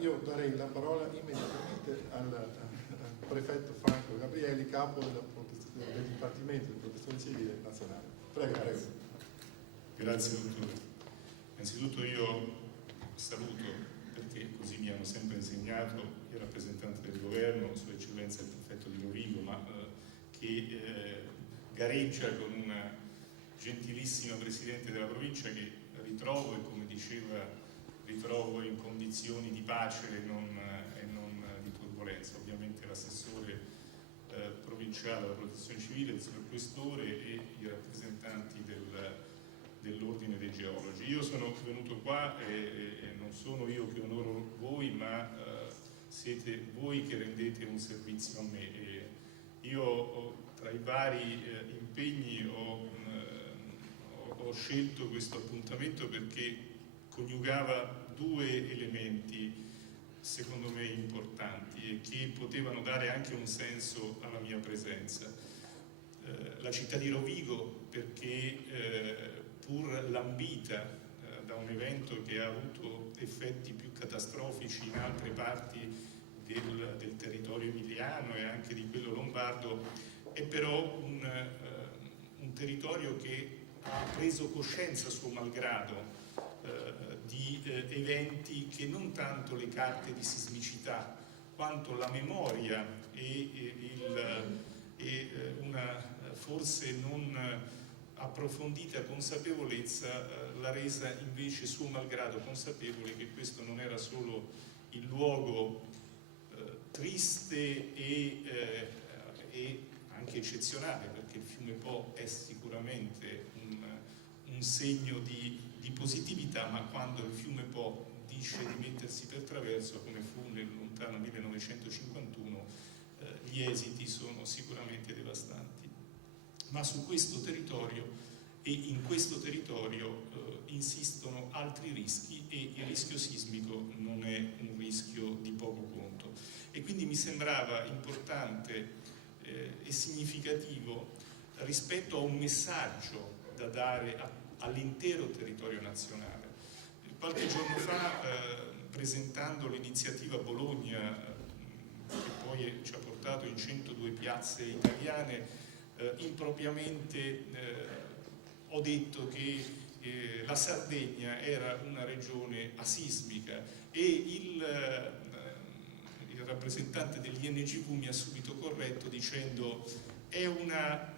io darei la parola immediatamente al prefetto Franco Gabrielli, capo del Dipartimento di Protezione Civile Nazionale. Prego. Grazie dottore. Innanzitutto io saluto, perché così mi hanno sempre insegnato, il rappresentante del governo, Sua Eccellenza il prefetto di Rovigo, ma che gareggia con una gentilissima Presidente della provincia che ritrovo, e come diceva, ritrovo in condizioni di pace e non di turbolenza. Ovviamente l'assessore provinciale della protezione civile, il signor Questore e i rappresentanti dell'Ordine dei Geologi. Io sono venuto qua e non sono io che onoro voi, ma siete voi che rendete un servizio a me. Io tra i vari impegni ho scelto questo appuntamento perché coniugava due elementi secondo me importanti e che potevano dare anche un senso alla mia presenza. La città di Rovigo, perché pur lambita da un evento che ha avuto effetti più catastrofici in altre parti del territorio emiliano e anche di quello lombardo, è però un territorio che ha preso coscienza suo malgrado di eventi che non tanto le carte di sismicità quanto la memoria e una forse non approfondita consapevolezza l'ha resa invece suo malgrado consapevole che questo non era solo il luogo triste e anche eccezionale, perché il fiume Po è sicuramente un segno di positività, ma quando il fiume Po dice di mettersi per traverso, come fu nel lontano 1951, gli esiti sono sicuramente devastanti. Ma su questo territorio e in questo territorio insistono altri rischi e il rischio sismico non è un rischio di poco conto. E quindi mi sembrava importante e significativo rispetto a un messaggio da dare all'intero territorio nazionale. Qualche giorno fa, presentando l'iniziativa Bologna, che poi ci ha portato in 102 piazze italiane, impropriamente ho detto che la Sardegna era una regione asismica e il rappresentante dell'INGV mi ha subito corretto dicendo è una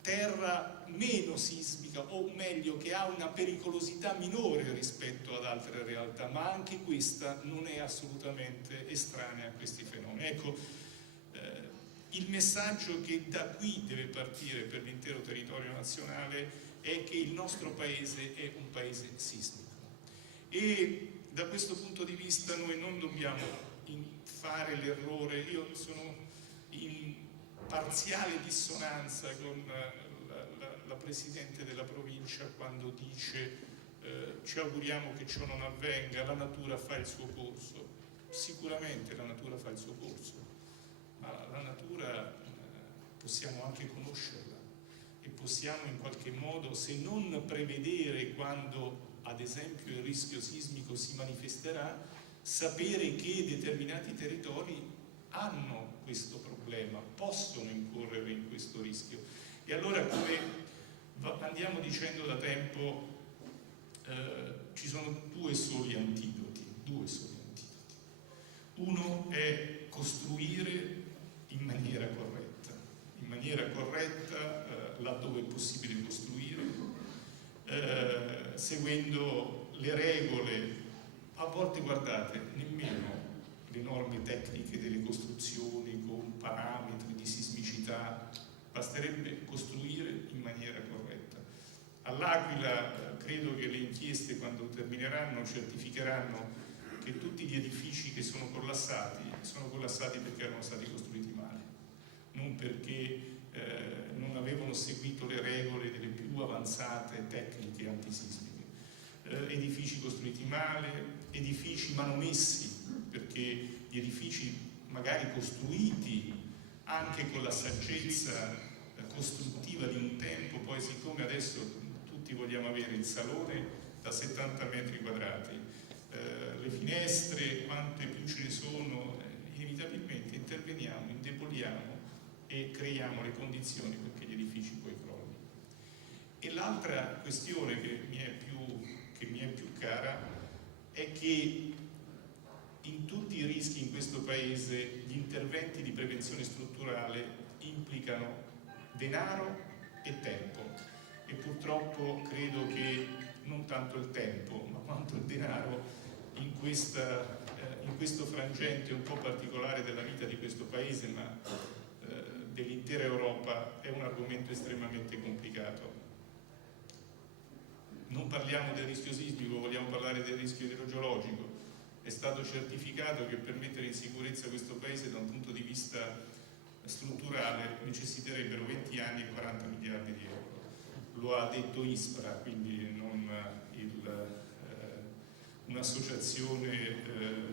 terra meno sismica, o meglio che ha una pericolosità minore rispetto ad altre realtà, ma anche questa non è assolutamente estranea a questi fenomeni. Ecco, il messaggio che da qui deve partire per l'intero territorio nazionale è che il nostro paese è un paese sismico e da questo punto di vista noi non dobbiamo fare l'errore. Io sono in parziale dissonanza con la Presidente della provincia quando dice ci auguriamo che ciò non avvenga, la natura fa il suo corso. Sicuramente la natura fa il suo corso, ma la natura possiamo anche conoscerla e possiamo in qualche modo, se non prevedere quando ad esempio il rischio sismico si manifesterà, sapere che determinati territori hanno questo problema, possono incorrere in questo rischio. E allora, come andiamo dicendo da tempo, ci sono due soli antidoti. Uno è costruire in maniera corretta laddove è possibile costruire, seguendo le regole. A volte, guardate, nemmeno le norme tecniche delle costruzioni con parametri di sismicità, basterebbe costruire in maniera corretta. All'Aquila credo che le inchieste, quando termineranno, certificheranno che tutti gli edifici che sono collassati perché erano stati costruiti male, non perché non avevano seguito le regole delle più avanzate tecniche antisismiche. Edifici costruiti male, edifici manomessi, perché gli edifici magari costruiti anche con la saggezza costruttiva di un tempo, poi siccome adesso tutti vogliamo avere il salone da 70 metri quadrati, le finestre quante più ce ne sono, inevitabilmente interveniamo, indeboliamo e creiamo le condizioni perché gli edifici poi crollino. E l'altra questione che mi è più cara è che in tutti i rischi in questo Paese gli interventi di prevenzione strutturale implicano denaro e tempo, e purtroppo credo che non tanto il tempo ma quanto il denaro in questo frangente un po' particolare della vita di questo Paese, ma dell'intera Europa, è un argomento estremamente complicato. Non parliamo del rischio sismico, vogliamo parlare del rischio idrogeologico. È stato certificato che per mettere in sicurezza questo Paese da un punto di vista strutturale necessiterebbero 20 anni e 40 miliardi di euro. Lo ha detto ISPRA, quindi non un'associazione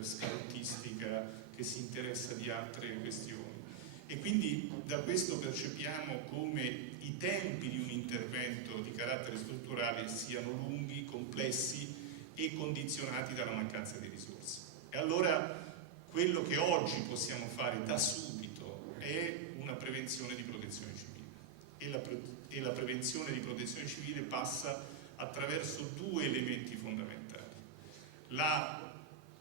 scoutistica che si interessa di altre questioni. E quindi da questo percepiamo come i tempi di un intervento di carattere strutturale siano lunghi, complessi e condizionati dalla mancanza di risorse. E allora quello che oggi possiamo fare da subito è una prevenzione di protezione civile, e la prevenzione di protezione civile passa attraverso due elementi fondamentali: la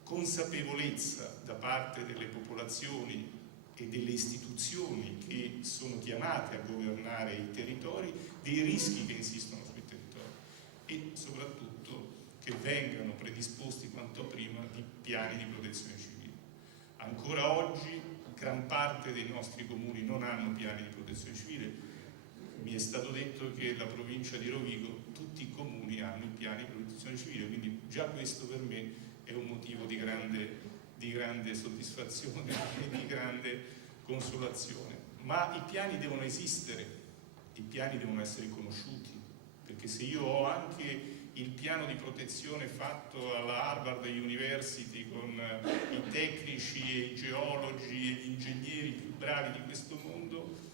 consapevolezza da parte delle popolazioni e delle istituzioni che sono chiamate a governare i territori dei rischi che insistono sui territori, e soprattutto che vengano predisposti quanto prima di piani di protezione civile. Ancora oggi gran parte dei nostri comuni non hanno piani di protezione civile. Mi è stato detto che la provincia di Rovigo, tutti i comuni hanno i piani di protezione civile, quindi già questo per me è un motivo di grande soddisfazione e di grande consolazione. Ma i piani devono esistere, i piani devono essere conosciuti, perché se io ho anche il piano di protezione fatto alla Harvard University con i tecnici e i geologi e gli ingegneri più bravi di questo mondo,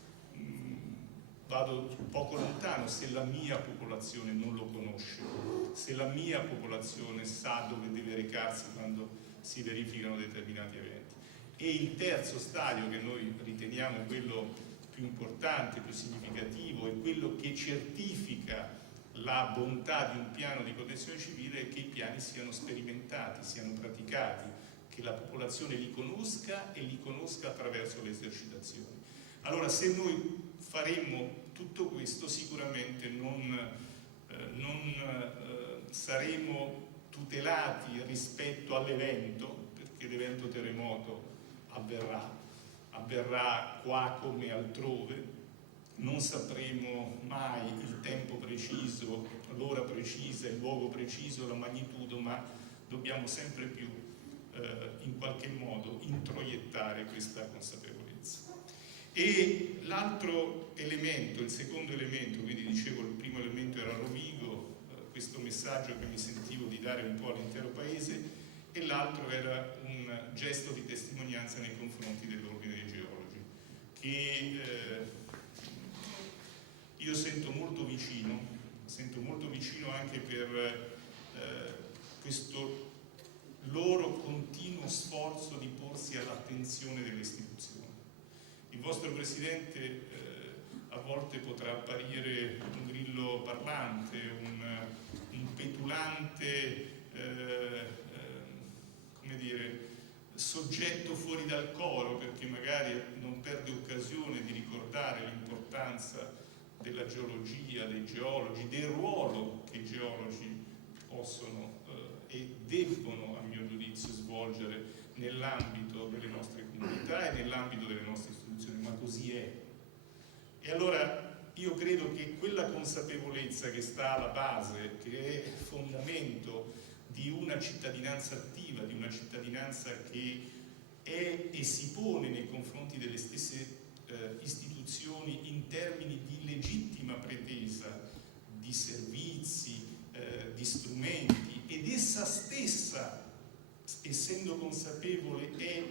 vado poco lontano se la mia popolazione non lo conosce, se la mia popolazione sa dove deve recarsi quando si verificano determinati eventi. E il terzo stadio, che noi riteniamo quello più importante, più significativo, e quello che certifica la bontà di un piano di protezione civile, è che i piani siano sperimentati, siano praticati, che la popolazione li conosca e li conosca attraverso le esercitazioni. Allora, se noi faremmo tutto questo, sicuramente non saremo tutelati rispetto all'evento, perché l'evento terremoto avverrà qua come altrove. Non sapremo mai il tempo preciso, l'ora precisa, il luogo preciso, la magnitudo, ma dobbiamo sempre più in qualche modo introiettare questa consapevolezza. E l'altro elemento, il secondo elemento, quindi dicevo il primo elemento era Rovigo, questo messaggio che mi sentivo di dare un po' all'intero Paese, e l'altro era un gesto di testimonianza nei confronti dell'Ordine dei Geologi, che io sento molto vicino anche per questo loro continuo sforzo di porsi all'attenzione delle istituzioni. Il vostro Presidente a volte potrà apparire un grillo parlante, un petulante soggetto fuori dal coro, perché magari non perde occasione di ricordare l'importanza della geologia, dei geologi, del ruolo che i geologi possono e debbono, a mio giudizio, svolgere nell'ambito delle nostre comunità e nell'ambito delle nostre istituzioni, ma così è. E allora io credo che quella consapevolezza che sta alla base, che è fondamento di una cittadinanza attiva, di una cittadinanza che è e si pone nei confronti delle stesse istituzioni in termini di legittima pretesa di servizi, di strumenti, ed essa stessa, essendo consapevole, è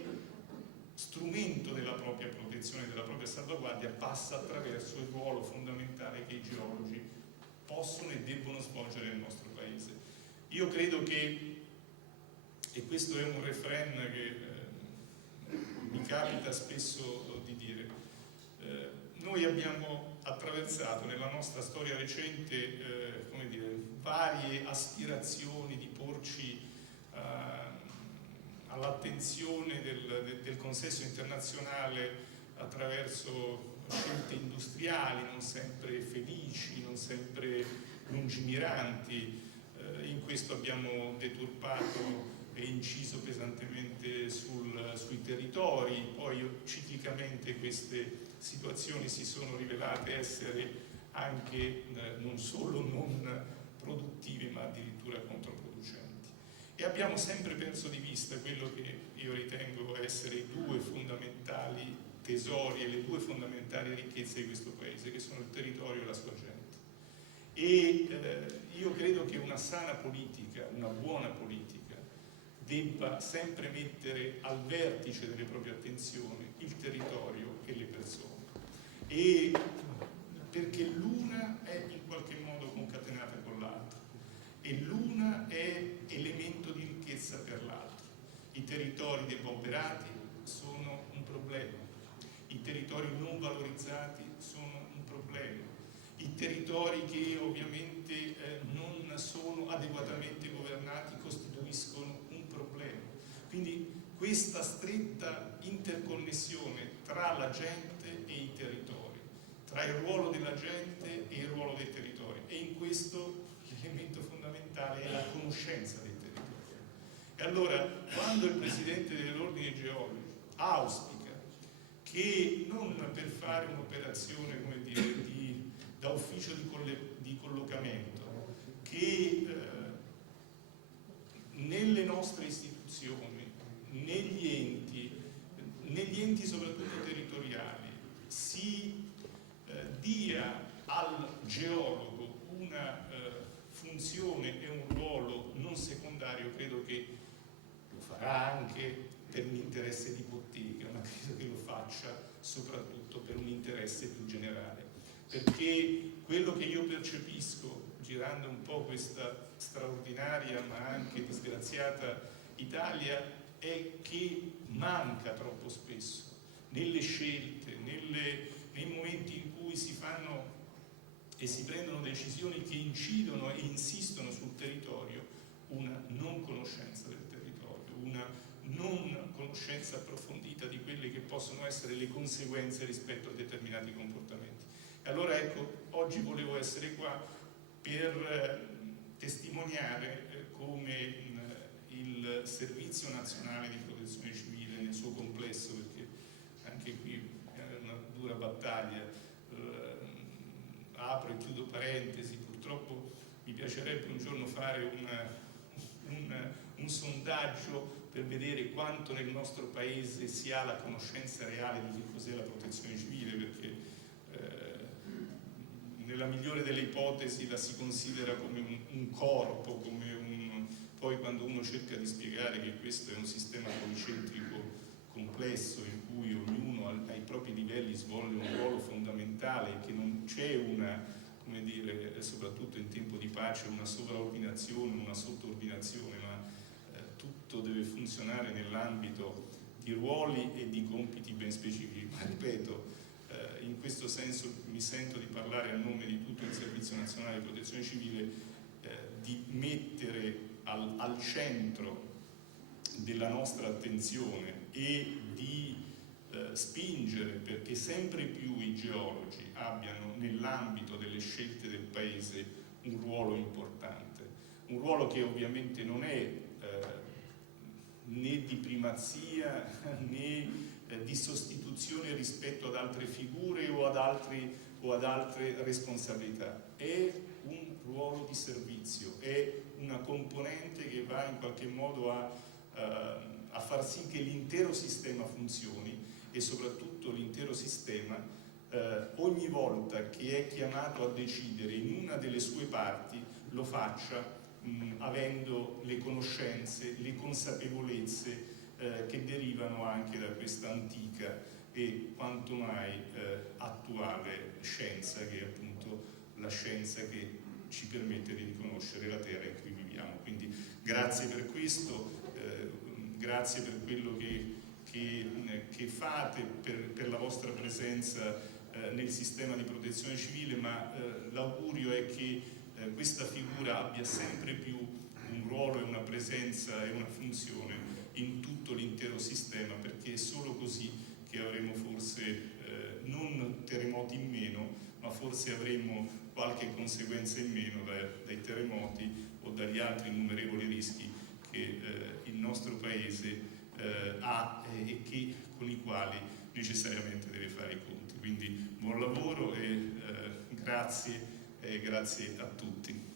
strumento della propria protezione, della propria salvaguardia, passa attraverso il ruolo fondamentale che i geologi possono e debbono svolgere nel nostro Paese. Io credo che, e questo è un refrain che mi capita spesso di dire, noi abbiamo attraversato nella nostra storia recente come dire, varie aspirazioni di porci all'attenzione del consesso internazionale attraverso scelte industriali non sempre felici, non sempre lungimiranti. In questo abbiamo deturpato e inciso pesantemente sui territori, poi ciclicamente queste situazioni si sono rivelate essere anche non solo non produttive ma addirittura controproducenti. E abbiamo sempre perso di vista quello che io ritengo essere i due fondamentali tesori e le due fondamentali ricchezze di questo paese, che sono il territorio e la sua gente. E io credo che una sana politica, una buona politica, debba sempre mettere al vertice delle proprie attenzioni il territorio e le persone, e perché l'una è in qualche modo concatenata con l'altra e l'una è elemento di ricchezza per l'altra. I territori depauperati sono un problema, i territori non valorizzati sono un problema, i territori che ovviamente non sono adeguatamente governati costituiscono un problema. Quindi questa stretta interconnessione tra la gente e i territori, tra il ruolo della gente e il ruolo dei territori, e in questo l'elemento fondamentale è la conoscenza dei territori. E allora, quando il Presidente dell'Ordine Geologi auspica che non per fare un'operazione, come dire, da ufficio di collocamento, che nelle nostre istituzioni, negli enti soprattutto territoriali, si dia al geologo una funzione e un ruolo non secondario, credo che lo farà anche per un interesse di bottega, ma credo che lo faccia soprattutto per un interesse più generale, perché quello che io percepisco girando un po' questa straordinaria ma anche disgraziata Italia è che manca troppo spesso nelle scelte, nei momenti in cui si fanno e si prendono decisioni che incidono e insistono sul territorio, una non conoscenza del territorio, una non conoscenza approfondita di quelle che possono essere le conseguenze rispetto a determinati comportamenti. E allora ecco, oggi volevo essere qua per testimoniare come il Servizio Nazionale di Protezione Civile nel suo complesso, perché anche qui è una dura battaglia, apro e chiudo parentesi, purtroppo mi piacerebbe un giorno fare un sondaggio per vedere quanto nel nostro paese si ha la conoscenza reale di che cos'è la protezione civile, perché nella migliore delle ipotesi la si considera come un corpo, poi quando uno cerca di spiegare che questo è un sistema policentrico complesso in cui ognuno ai propri livelli svolge un ruolo fondamentale, che non c'è una, come dire, soprattutto in tempo di pace, una sovraordinazione, una sottoordinazione, ma tutto deve funzionare nell'ambito di ruoli e di compiti ben specifici. Ma ripeto, in questo senso mi sento di parlare a nome di tutto il Servizio Nazionale di Protezione Civile, di mettere al centro della nostra attenzione e di spingere perché sempre più i geologi abbiano nell'ambito delle scelte del Paese un ruolo importante, un ruolo che ovviamente non è né di primazia né di sostituzione rispetto ad altre figure o ad altre responsabilità, è un ruolo di servizio, è una componente che va in qualche modo a far sì che l'intero sistema funzioni e soprattutto l'intero sistema ogni volta che è chiamato a decidere in una delle sue parti lo faccia avendo le conoscenze, le consapevolezze che derivano anche da questa antica e quanto mai attuale scienza, che è appunto la scienza che ci permette di riconoscere la terra in cui viviamo. Quindi grazie per questo, grazie per quello che che fate per la vostra presenza nel sistema di protezione civile, ma l'augurio è che questa figura abbia sempre più un ruolo e una presenza e una funzione in tutto l'intero sistema, perché è solo così che avremo forse non terremoti in meno, ma forse avremo qualche conseguenza in meno dai terremoti o dagli altri innumerevoli rischi che il nostro Paese ha e con i quali necessariamente deve fare i conti. Quindi buon lavoro e grazie a tutti.